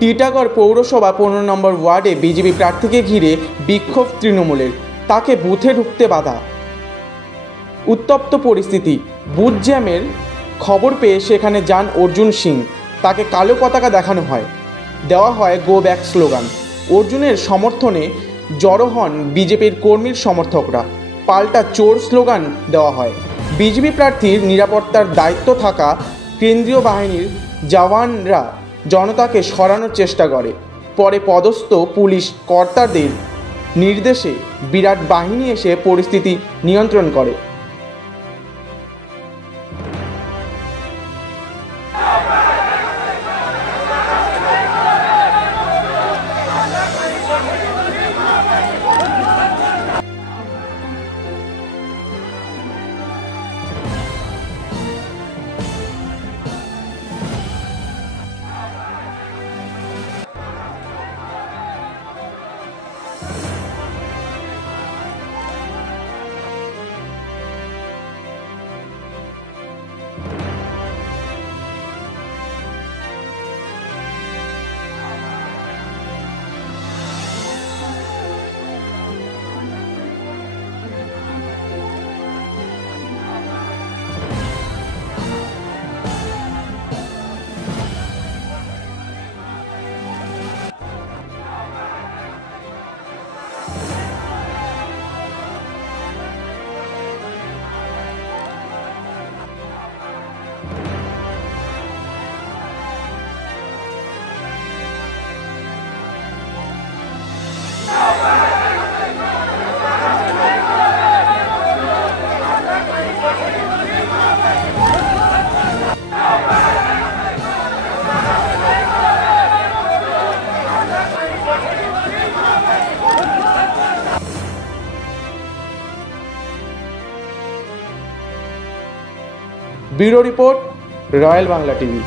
টিটাগড় পৌরসভা 15 নম্বর ওয়ার্ডে বিজেপি প্রার্থীকে ঘিরে বিক্ষোভ তৃণমূলের, তাকে বুথে ঢুকতে বাধা। উত্তপ্ত পরিস্থিতি। বুথ জ্যামের খবর পেয়ে সেখানে যান অর্জুন সিং, তাকে কালো পতাকা দেখানো হয়, দেওয়া হয় গো ব্যাক স্লোগান। অর্জুনের সমর্থনে জড়ো হন বিজেপির কর্মীর সমর্থকরা, পাল্টা চোর স্লোগান দেওয়া হয়। বিজেপি প্রার্থীর নিরাপত্তার দায়িত্ব থাকা কেন্দ্রীয় বাহিনীর জওয়ানরা জনতাকে সরানোর চেষ্টা করে। পরে পদস্থ পুলিশ কর্তাদের নির্দেশে বিরাট বাহিনী এসে পরিস্থিতি নিয়ন্ত্রণ করে। ব্যুরো রিপোর্ট, রয়্যাল বাংলা টিভি।